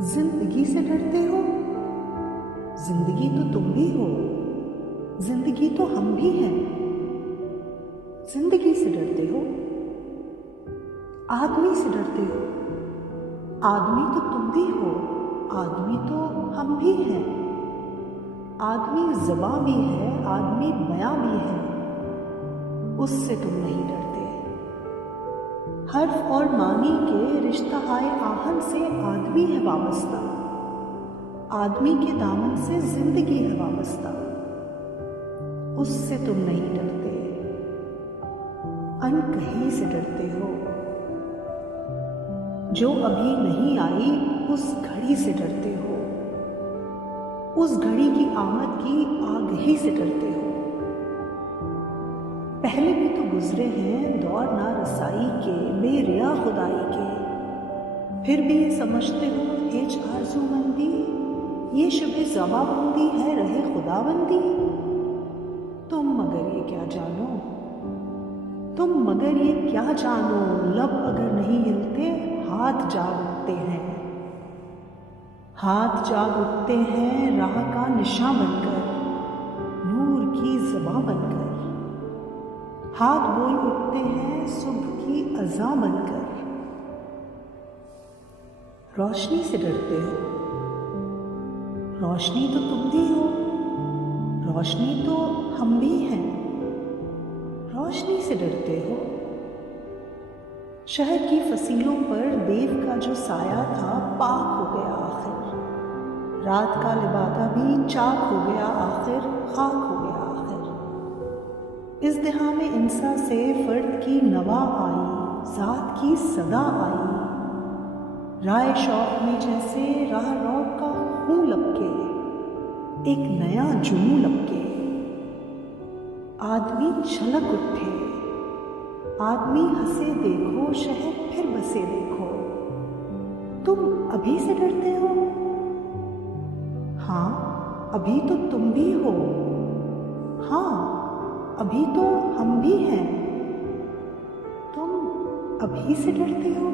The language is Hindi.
जिंदगी से डरते हो? जिंदगी तो तुम भी हो, जिंदगी तो हम भी हैं। जिंदगी से डरते हो? आदमी से डरते हो? आदमी तो तुम भी हो, आदमी तो हम भी हैं। आदमी ज़बां भी है, आदमी बयां भी है, उससे तुम नहीं डरते। हर्फ और मानी के रिश्ता आए आहन से आदमी है वाबस्ता, आदमी के दामन से जिंदगी है वाबस्ता, उससे तुम नहीं डरते। अनकही से डरते हो, जो अभी नहीं आई उस घड़ी से डरते हो, उस घड़ी की आमद की आगही से डरते हो। पहले भी तो गुजरे हैं दौर ना रसाई के, बेरिया खुदाई के, फिर भी ये समझते हो हिज आरज़ूमंदी, ये शबे ज़बाबंदी है रहे खुदाबंदी। तुम मगर ये क्या जानो, तुम मगर ये क्या जानो, लब अगर नहीं हिलते हाथ जाग उठते हैं, हाथ जाग उठते हैं राह का निशान बनकर, नूर की ज़बां बनकर। हाथ बोल उठते हैं सुबह की अज़ा बनकर। रोशनी से डरते हो? रोशनी तो तुम भी हो, रोशनी तो हम भी हैं। रोशनी से डरते हो? शहर की फसीलों पर देव का जो साया था पाक हो गया आखिर, रात का लिबादा भी चाक हो गया आखिर, खाक हो गया आखिर। इज़्दिहा में इंसा से फर्द की नवा आई, ज़ात की सदा आई, राय शौक में जैसे राह रो का खून लपके, एक नया जुनून लपके। आदमी छलक उठे, आदमी हंसे देखो, शहर फिर बसे देखो। तुम अभी से डरते हो? हाँ, अभी तो तुम भी हो, हाँ अभी तो हम भी हैं। तुम अभी से डरते हो?